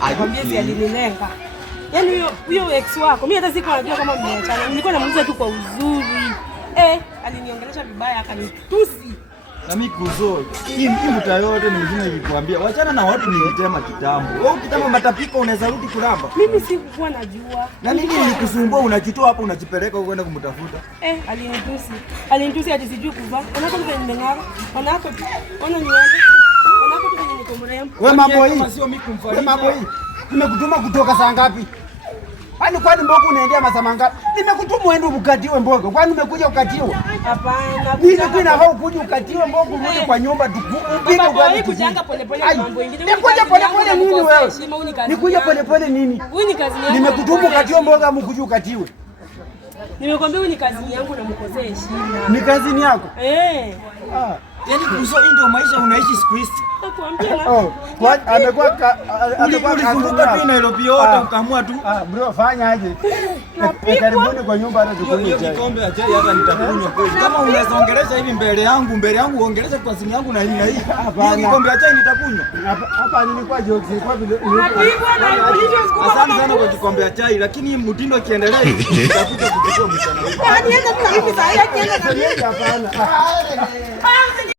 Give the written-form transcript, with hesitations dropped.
Nakwambia si alinilenga. Yaani huyo ex wako, mimi hata sikuwa najua kama mmeachana. Nilikuwa namuuliza tu kwa uzuri. Aliniongelesha vibaya akanitusi. Na mimi kuzo, hii mta yote mzima nilikwambia, wachana na watu nilitema kitambo. Wewe ukitama matapiko unaweza rudi kulamba. Mimi sikuwa najua. Na nini nilikusumbua unajitoa hapo unajipeleka uende kumtafuta? Alinitusi. Alinitusi hadi sijui kuvaa. Unaona kama nimeng'ara. Wanako tu. Ona nione. Wanako tu kwenye mikomo yangu. Wewe mambo hii. Sio mimi kumfariji. Wewe mambo hii. Nimekutuma kutoka saa ngapi? Kwani mbogo unaendea masaa ngapi? Nimekutuma uende ukatiwe mbogo. Kwani umekuja ukatiwe? Hapana. Mimi kuna hao kuja ukatiwe mbogo urudi kwa nyumba upige ugali. Kujanga polepole mambo mengine. Nikuja polepole nini wewe? Nikuja polepole nini? Wewe ni kazi yako. Nimekutuma ukatiwe mbogo mkuja ukatiwe. Nimekwambia wewe ni kazi yangu na mkosea heshima. Ni kazi yako? Yaani kuzo hii ndio maisha unaishi siku hizi. Amekuwa ulifunguka tu Nairobi yote ukaamua tu. Bro fanya aje? Karibuni kwa nyumba hata tukunywe chai. Kikombe cha chai hata nitakunywa kweli. Kama unaweza ongelesha hivi mbele yangu ongelesha kwa simu yangu na hii na hii. Kikombe cha chai nitakunywa. Hapa nilikuwa jokes kwa vile. Asante sana kwa kikombe cha chai lakini mtindo kiendelee nitakuja kuchukua mchana huu. Nienda tu hivi sasa, nienda. Hapana.